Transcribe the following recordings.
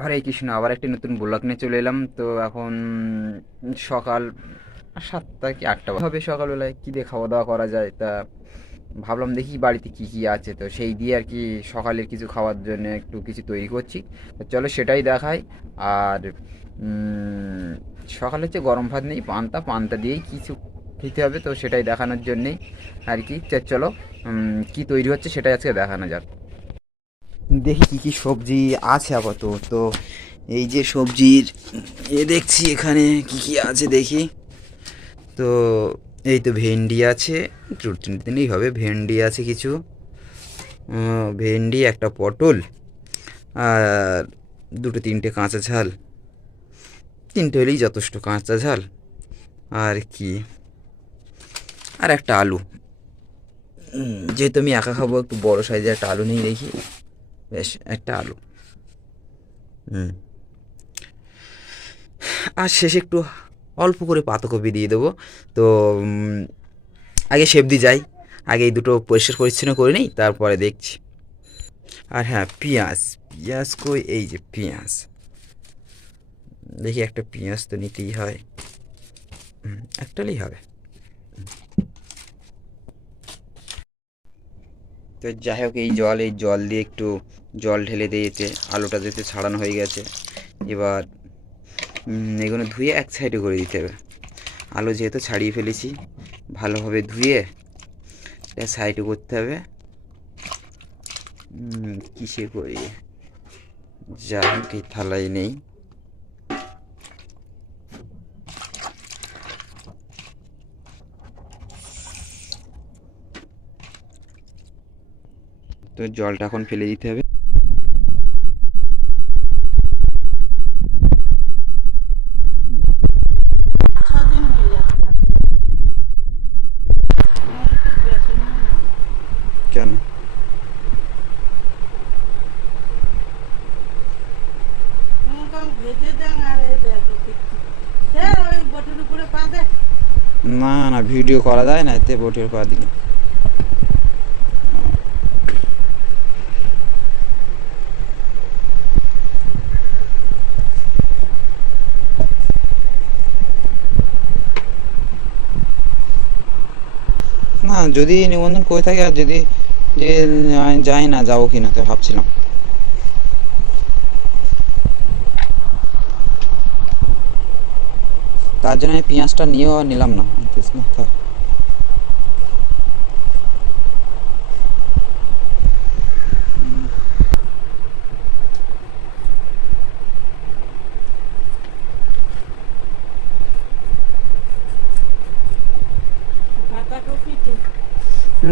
হরে কৃষ্ণ, আবার একটি নতুন ব্লগ নিয়ে চলে এলাম। তো এখন সকাল 7টা কি 8টা হবে। সকালবেলায় কী দিয়ে খাওয়া দাওয়া করা যায়, তা ভাবলাম দেখি বাড়িতে কী কী আছে, তো সেই দিয়ে আর কি সকালের কিছু খাওয়ার জন্য একটু কিছু তৈরি করছি। তো চলো সেটাই দেখাই। আর উম, সকালে হচ্ছে গরম ভাত নেই, পান্তা পান্তা দিয়েই কিছু খেতে হবে, তো সেটাই দেখানোর জন্যেই আর কি। চলো কী তৈরি হচ্ছে সেটাই আজকে দেখানো যাক। দেখি কি কি সবজি আছে আপাতত। তো এই যে সবজির দেখছি এখানে কি কি আছে দেখি। তো এই তো ভেন্ডি আছে, দু তিন দিনই হবে। ভেন্ডি আছে কিছু, ভেন্ডি একটা পটল, আর দুটো তিনটে কাঁচা ঝাল, তিনটে হলেই যথেষ্ট কাঁচা ঝাল। আর কি, আর একটা আলু। যেহেতু আমি একা খাবো, একটু বড় সাইজের একটা আলু নিয়ে দেখি। বেশ, একটা আলু। হুম আর শেষে একটু অল্প করে পাতাকপি দিয়ে দেবো। তো আগে সেবদি যাই, আগে এই দুটো পরিষ্কার পরিচ্ছন্ন করে নিই, তারপরে দেখছি। আর হ্যাঁ, পেঁয়াজ। পেঁয়াজ কই, এই যে পেঁয়াজ। দেখি একটা পেঁয়াজ তো নিতেই হয়। একটালেই হবে। তো যাই হোক, এই জল দিয়ে একটু জল ঢেলে দিয়েছে, আলুটা যেতে ছাড়ানো হয়ে গেছে। এবার এগুলো ধুয়ে এক সাইডে করে দিতে হবে। আলু যেহেতু ছাড়িয়ে ফেলেছি, ভালোভাবে ধুয়ে এক সাইডে করতে হবে। কিসে করি, যাই হোক এই থালায় নেই। তো জলটা এখন ফেলে দিতে হবে। কেন? না না, ভিডিও করা যায় না এতে, বোটের করা দিকে। না, যদি নিবন্ধন করে থাকে, আর যদি যে যাই না, যাবো কিনা তো ভাবছিলাম। তার জন্য আমি পেঁয়াজটা নিয়েও আর নিলাম না, না থাক।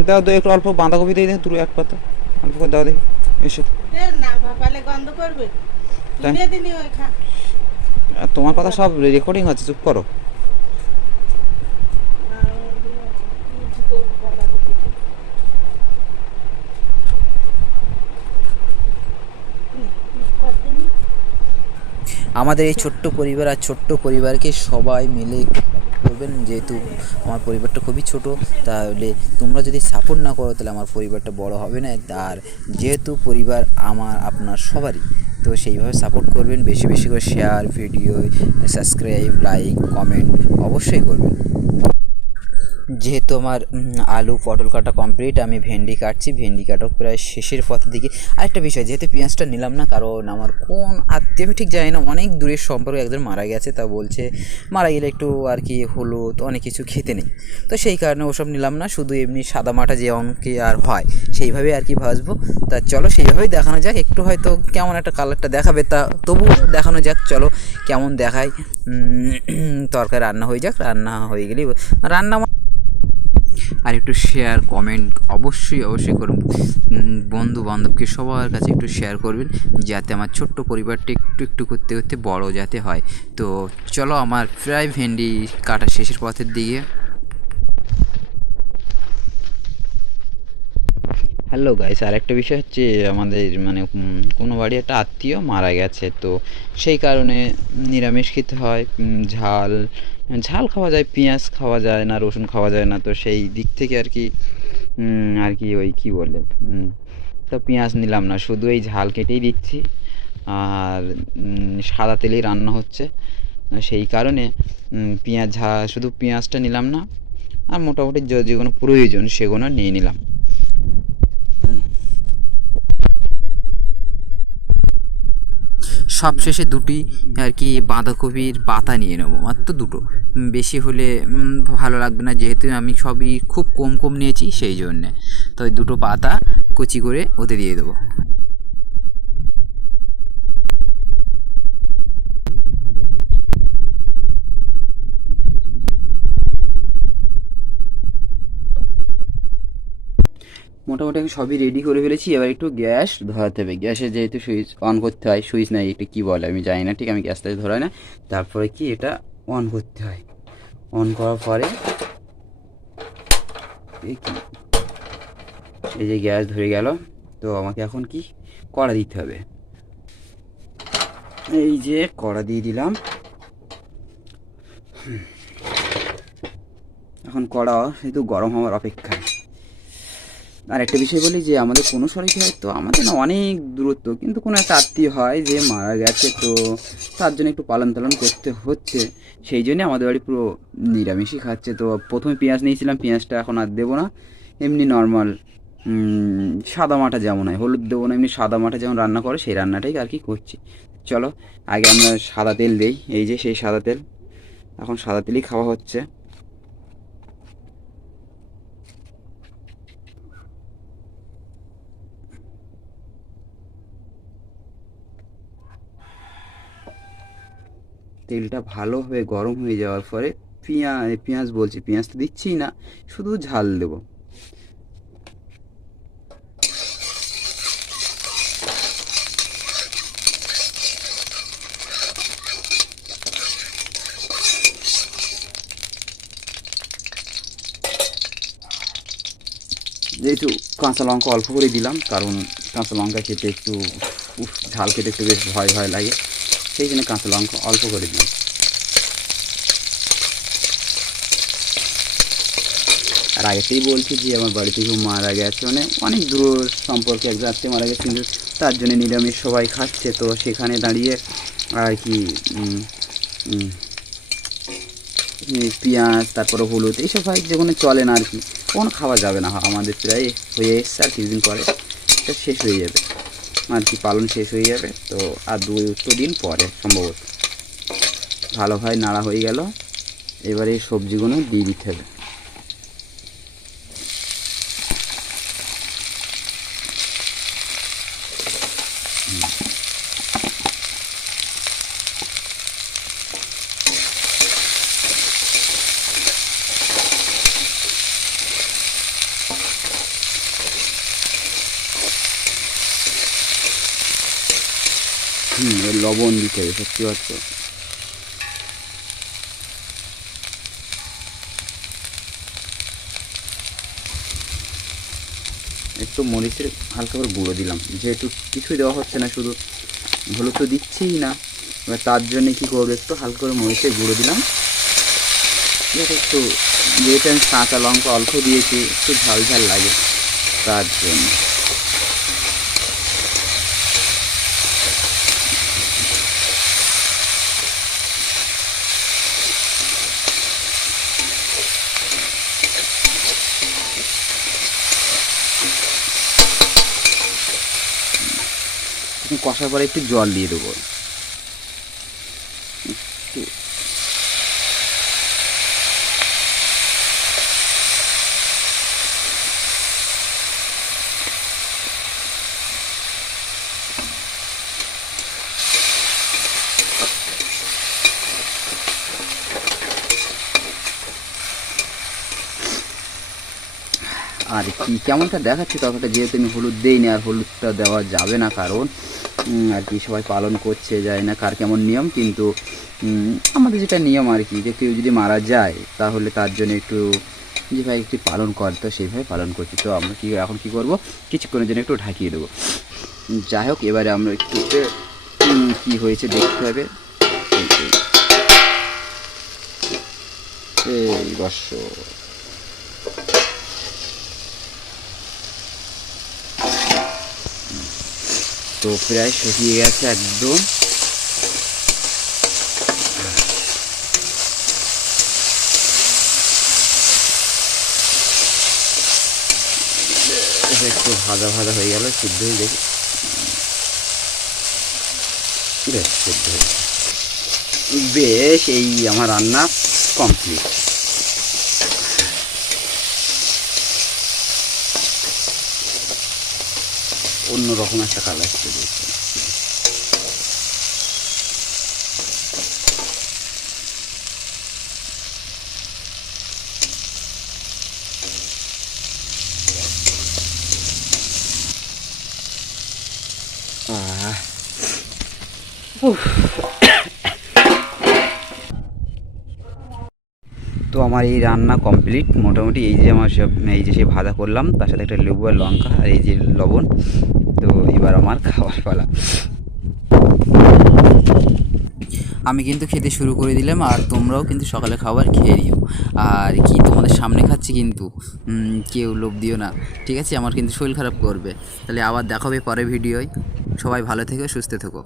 দাও তো একটু অল্প বাঁধাকপি দিয়ে দেখো, দুটো এক পাতা অল্প করে দাও দেখি। এসে আর তোমার কথা সব রেকর্ডিং হচ্ছে, চুপ করো। আমাদের এই ছোট্ট পরিবার, আর ছোট্ট পরিবারকে সবাই মিলে একটু করবেন, যেহেতু আমার পরিবারটা খুবই ছোট। তাহলে তোমরা যদি সাপোর্ট না করো, তাহলে আমার পরিবারটা বড় হবে না। আর যেহেতু পরিবার আমার আপনার সবারই, তো সেইভাবে সাপোর্ট করবেন, বেশি বেশি করে share, video, subscribe, like, comment অবশ্যই করবেন। যেহেতু আমার আলু পটল কাটা কমপ্লিট, আমি ভেন্ডি কাটছি। ভেন্ডি কাটাও প্রায় শেষের পথের দিকে। আরেকটা বিষয়, যেহেতু পেঁয়াজটা নিলাম না, কারণ আমার কোন আত্মীয় আমি ঠিক জানি না, অনেক দূরের সম্পর্ক একজন মারা গেছে, তা বলছে মারা গেলে একটু আর কি হলুদ অনেক কিছু খেতে নেই। তো সেই কারণে ওসব নিলাম না, শুধু এমনি সাদা মাটা যে অঙ্কে আর হয় সেইভাবে আর কি ভাজবো। তা চলো সেইভাবেই দেখানো যাক। একটু হয়তো কেমন একটা কালারটা দেখাবে, তা তবুও দেখানো যাক। চলো কেমন দেখায়। তরকারি রান্না হয়ে যাক, রান্না হয়ে গেলেই রান্না। আর একটু শেয়ার কমেন্ট অবশ্যই অবশ্যই করুন। বন্ধু বান্ধবকে সবার কাছে একটু শেয়ার করবেন, যাতে আমার ছোট্ট পরিবারটা একটু একটু করতে করতে বড় যাতে হয়। তো চলো, আমার প্রায় ভেন্ডি কাটা শেষের পথের দিকে। হ্যালো গাইস, আর একটা বিষয় হচ্ছে, আমাদের মানে কোনো বাড়ি একটা আত্মীয় মারা গেছে, তো সেই কারণে নিরামিষ খেতে হয়। ঝাল ঝাল খাওয়া যায়, পেঁয়াজ খাওয়া যায় না, রসুন খাওয়া যায় না, তো সেই দিক থেকে আর কি আর কি ওই কী বলে, তো পেঁয়াজ নিলাম না, শুধু এই ঝাল কেটেই দিচ্ছি। আর সাদা তেলেই রান্না হচ্ছে, সেই কারণে শুধু পেঁয়াজটা নিলাম না, আর মোটামুটি যেগুলো প্রয়োজন সেগুলো নিয়ে নিলাম। সবশেষে দুটি আর কি বাঁধাকপির পাতা নিয়ে নেবো, মাত্র দুটো, বেশি হলে ভালো লাগবে না, যেহেতু আমি সবই খুব কম কম নিয়েছি সেই জন্যে। তো ওই দুটো পাতা কুচি করে ওতে দিয়ে দেবো। মোটামুটি আমি সবই রেডি করে ফেলেছি, এবার একটু গ্যাস ধরাতে হবে। গ্যাসে যেহেতু সুইচ অন করতে হয়, সুইচ নাই এটা কী বলে আমি জানি না ঠিক, আমি গ্যাসটা ধরাই না, তারপরে কি এটা অন করতে হয়। অন করার পরে এই যে গ্যাস ধরে গেল, তো আমাকে এখন কি কড়া দিতে হবে। এই যে কড়া দিয়ে দিলাম। এখন কড়া যেহেতু গরম হওয়ার অপেক্ষায়। আর একটা বিষয় বলি যে আমাদের কোনো সরাইতে হয়তো আমাদের না অনেক দূরত্ব, কিন্তু কোনো একটা আত্মীয় হয় যে মারা গেছে, তো তার জন্য একটু পালন টালন করতে হচ্ছে, সেই জন্যে আমাদের বাড়ি পুরো নিরামিষই খাচ্ছে। তো প্রথমে পেঁয়াজ নিয়েছিলাম, পেঁয়াজটা এখন আর দেবো না, এমনি নর্মাল সাদা মাটা যেমন হয়, হলুদ দেবো না, এমনি সাদা মাটা যেমন রান্না করে সেই রান্নাটাই আর কি করছি। চলো আগে আমরা সাদা তেল দেই, এই যে সেই সাদা তেল, এখন সাদা তেলই খাওয়া হচ্ছে। তেলটা ভালোভাবে গরম হয়ে যাওয়ার পরে পেঁয়াজ বলছি, পেঁয়াজ তো দিচ্ছিই না, শুধু ঝাল দেবো। যেহেতু কাঁচা লঙ্কা অল্প করে দিলাম, কারণ কাঁচা লঙ্কা খেতে একটু ঝাল খেতে একটু বেশ ভয় ভয় লাগে, সেই জন্য কাঁচা লঙ্কা অল্প করে দিলাম। আর আগেতেই বলছি যে আমার বাড়িতে কেউ মারা গেছে, মানে অনেক দূর সম্পর্কে এক রাত্রে মারা গেছে, কিন্তু তার জন্য নিরামিষ সবাই খাচ্ছে, তো সেখানে দাঁড়িয়ে আর কি পেঁয়াজ তারপরে হলুদ এইসব হয় যেগুলো চলে না আর কি, কখনো খাওয়া যাবে না, আমাদের প্রায় হয়ে এসছে, আর কিছুদিন পরে এটা শেষ হয়ে যাবে আর কি, পালন শেষ হয়ে যাবে। তো আর 2-3 দিন পরে সম্ভবত। ভালোভাবে নাড়া হয়ে গেল, এবারে এই সবজিগুলো দিয়ে দিতে হবে। এবার লবণ দিতে হবে, সত্যি পাচ্ছ, একটু মরিচের হালকা করে গুঁড়ো দিলাম, যেহেতু কিছুই দেওয়া হচ্ছে না, শুধু হলুদ তো দিচ্ছিই না, এবার তার জন্যে কী করবো, একটু হালকা করে মরিচের গুঁড়ো দিলাম, একটু, যেহেতু আমি কাঁচা লঙ্কা অল্প দিয়েছি, একটু ঝাল ঝাল লাগে তার জন্য। কষার পরে একটু জল দিয়ে দেবো, আর কি কেমনটা দেখাচ্ছে তরকারিটা, যেহেতু আমি হলুদ দিইনি, আর হলুদটা দেওয়া যাবে না, কারণ আর কি সবাই পালন করছে, যায় না কার কেমন নিয়ম, কিন্তু আমাদের যেটা নিয়ম আর কি, যে কেউ যদি মারা যায় তাহলে তার জন্য একটু যেভাবে একটু পালন করতো সেইভাবে পালন করছি। তো আমরা কি এখন কী করবো, কিছুক্ষণের জন্য একটু ঢাকিয়ে দেবো। যাই হোক, এবারে আমরা একটু কী হয়েছে দেখতে হবে। এই দর্শক, তো প্রায় শুকিয়ে গেছে একদম। একটু ভাজা ভাজা হয়ে গেল, সিদ্ধ হয়ে দেখি বেশ সিদ্ধ হয়ে গেছে। বেশ, এই আমার রান্না কমপ্লিট। অন্যরকম একটা কালার চলে এসেছে। তো আমার এই রান্না কমপ্লিট মোটামুটি। এই যে আমার এই যে সে ভাজা করলাম, তার সাথে একটা লেবু আর লঙ্কা আর এই যে লবণ। তো এবার আমার খাওয়ার পালা। আমি কিন্তু খেতে শুরু করে দিলাম, আর তোমরাও কিন্তু সকালে খাবার খেয়ে নিও। আর কি তোমাদের সামনে খাচ্ছি, কিন্তু কেউ লোভ দিও না, ঠিক আছে? আমার কিন্তু শরীর খারাপ করবে। তাহলে আবার দেখাবে পরে ভিডিওয়। সবাই ভালো থেকো, সুস্থ থেকো।